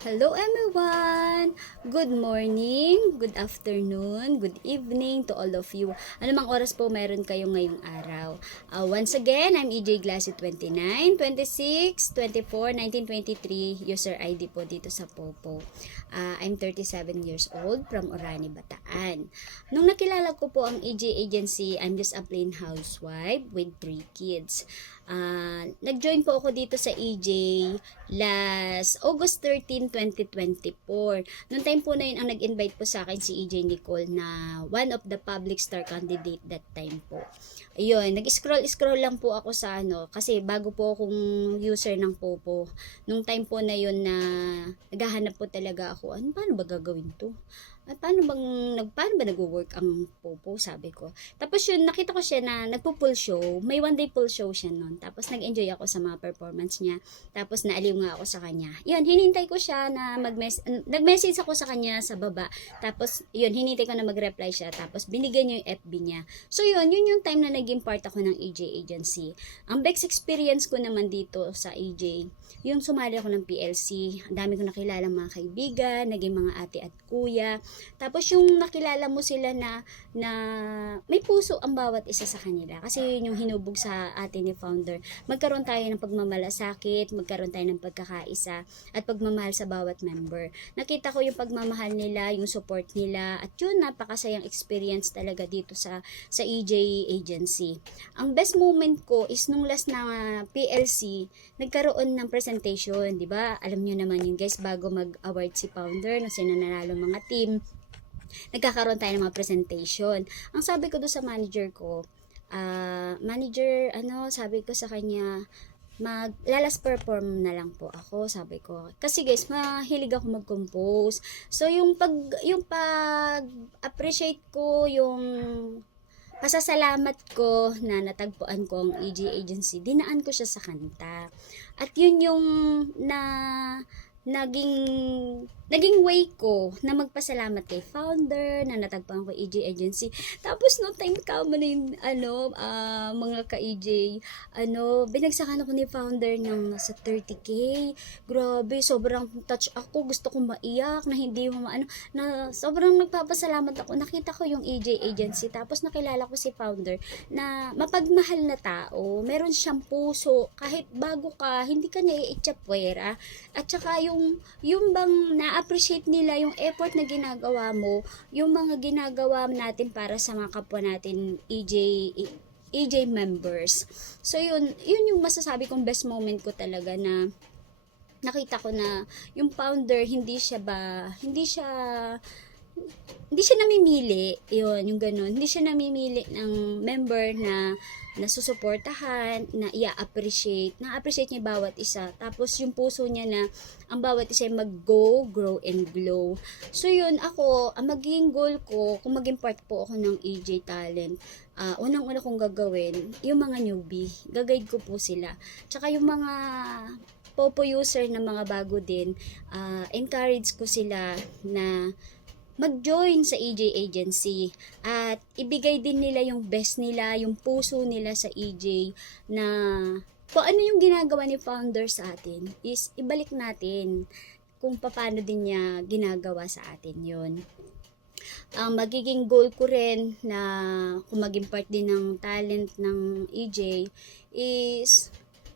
Hello everyone! Good morning, good afternoon, good evening to all of you. Ano mang oras po meron kayo ngayong araw. Once again, I'm EJ Glassy 29, 26, 24, 19, 23 user ID po dito sa Popo. I'm 37 years old from Orani, Bataan. Nung nakilala ko po ang EJ Agency, I'm just a plain housewife with 3 kids. Nag-join po ako dito sa EJ last August 13, 2024. Noong time po na yun, ang nag-invite po sa akin si EJ Nicole na one of the public star candidate that time po. Ayun, nag-scroll lang po ako sa kasi bago po akong user ng Popo. Nung time po na yun na naghahanap po talaga ako, paano ba gagawin to? Paano ba nagwo-work ang Popo, sabi ko. Tapos yun, nakita ko siya na nagpo-pool show. May one day pool show siya noon. Tapos nag-enjoy ako sa mga performance niya. Tapos naaliw nga ako sa kanya. Yun, hinintay ko siya na nag-message ako sa kanya sa baba. Tapos yun, hinintay ko na mag-reply siya. Tapos binigyan niya yung FB niya. So yun yung time na naging part ako ng EJ Agency. Ang best experience ko naman dito sa EJ, yung sumali ako ng PLC. Ang dami ko nakilala mga kaibigan, naging mga ate at kuya. Tapos yung nakilala mo sila na may puso ang bawat isa sa kanila. Kasi yun yung hinubog sa atin ni founder. Magkaroon tayo ng pagmamalasakit, magkaroon tayo ng pagkakaisa, at pagmamahal sa bawat member. Nakita ko yung pagmamahal nila, yung support nila, at yun, napakasayang experience talaga dito sa EJ Agency. Ang best moment ko is nung last na PLC, nagkaroon ng presentation, di ba? Alam nyo naman yun guys, bago mag-award si founder, na sinanalo mga team, nagkakaroon tayo ng mga presentation. Ang sabi ko doon sa manager ko, manager, sabi ko sa kanya, lalas perform na lang po ako, sabi ko. Kasi guys, mahilig ako mag-compose. So yung pag appreciate ko, yung pasasalamat ko na natagpuan ko ang EJ Agency, dinaan ko siya sa kanta. At yun yung naging way ko na magpasalamat kay founder na natagpuan ko EJ Agency. Tapos no time ka mo na yung mga ka-EJ, binagsakan ako ni founder ng nasa 30k. Grabe, sobrang touch ako, gusto kong maiyak na hindi mo na sobrang nagpapasalamat ako. Nakita ko yung EJ Agency, tapos nakilala ko si founder na mapagmahal na tao, meron siyang puso, kahit bago ka, hindi ka naiitsapwera. At saka yung bang na-appreciate nila yung effort na ginagawa mo, yung mga ginagawa natin para sa mga kapwa natin EJ members. So yun yung masasabi kong best moment ko talaga, na nakita ko na yung founder hindi siya namimili, yung ganun. Hindi siya namimili ng member na nasusuportahan, na i-appreciate. Na-appreciate niya bawat isa. Tapos yung puso niya na ang bawat isa ay mag-go, grow, and glow. So yun, ako, ang magiging goal ko, kung maging part po ako ng EJ Talent, unang-una kong gagawin, yung mga newbie, gagayad ko po sila. Tsaka yung mga Popo user na mga bago din, encourage ko sila na mag-join sa EJ Agency at ibigay din nila yung best nila, yung puso nila sa EJ, na kung ano yung ginagawa ni founder sa atin is ibalik natin kung paano din niya ginagawa sa atin yon. Ang magiging goal ko rin na kung maging part din ng talent ng EJ is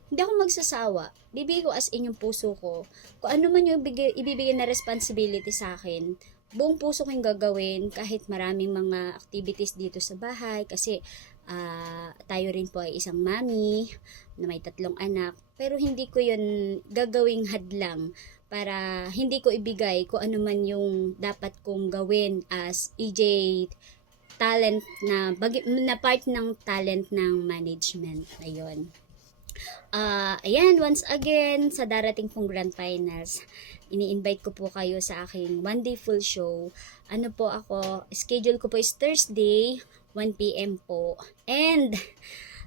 hindi ako magsasawa. Bibigay ko as in yung puso ko. Kung ano man yung ibibigay na responsibility sa akin, buong puso kong gagawin, kahit maraming mga activities dito sa bahay. Kasi tayo rin po ay isang mami na may 3 anak. Pero hindi ko yun gagawing hadlang para hindi ko ibigay kung ano man yung dapat kong gawin as EJ talent na part ng talent ng management. Ayun. Ayan, once again, sa darating pong Grand Finals, ini-invite ko po kayo sa aking one day full show. Schedule ko po is Thursday, 1 p.m. po. And,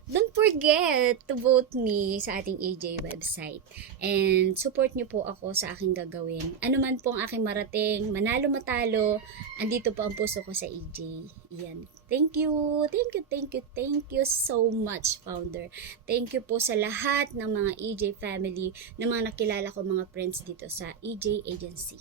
don't forget to vote me sa ating AJ website. And support nyo po ako sa aking gagawin. Ano man po ang aking marating, manalo matalo, andito po ang puso ko sa AJ. Yan. Thank you, thank you, thank you, thank you so much, founder. Thank you po sa lahat ng mga AJ family, ng mga nakilala ko mga friends dito sa AJ Agency.